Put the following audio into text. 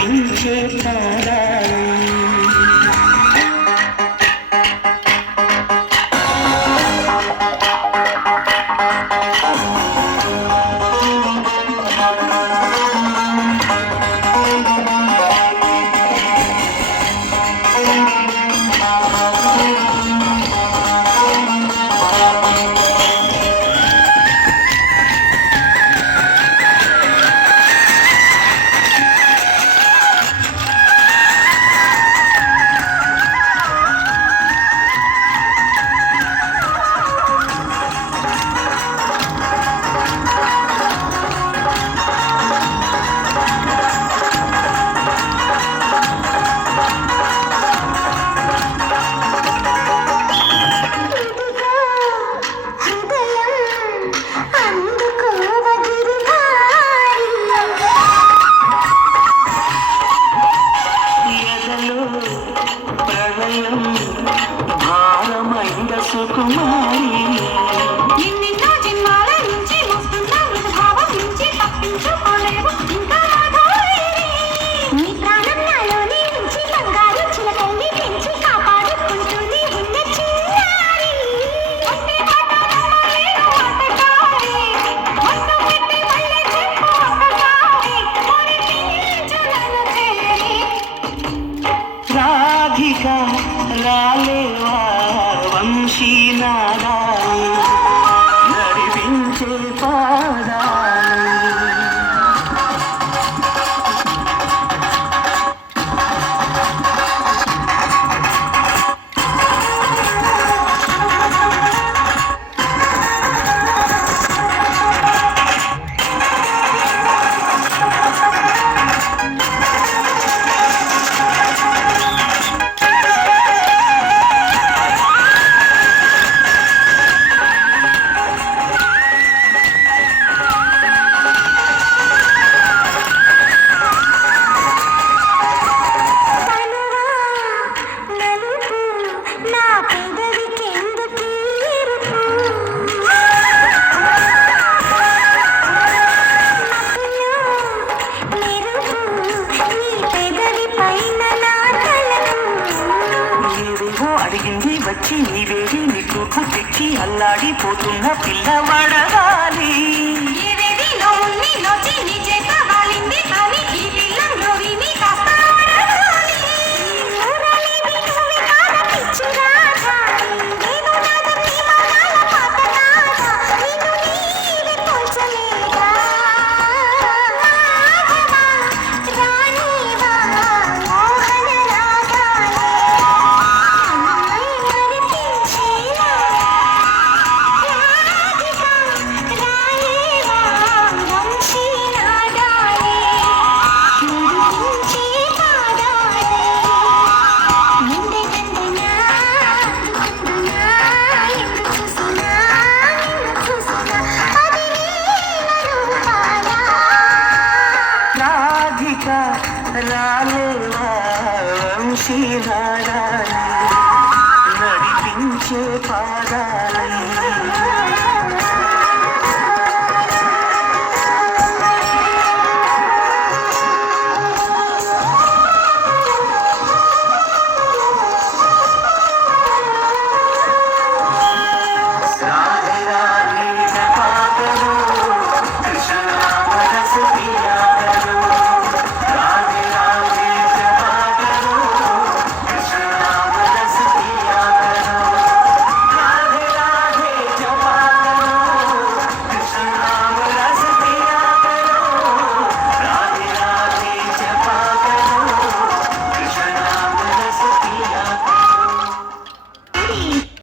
तुझे पारा భారమైంద సుకుమారి. వచ్చి నీవేరి నీకు పుట్టిచ్చి అల్లాడిపోతున్న పిల్లవాడవాలి ఇంకా రాలేవా వంశీహారాన్ని నడిపించే పాదాలయ్యా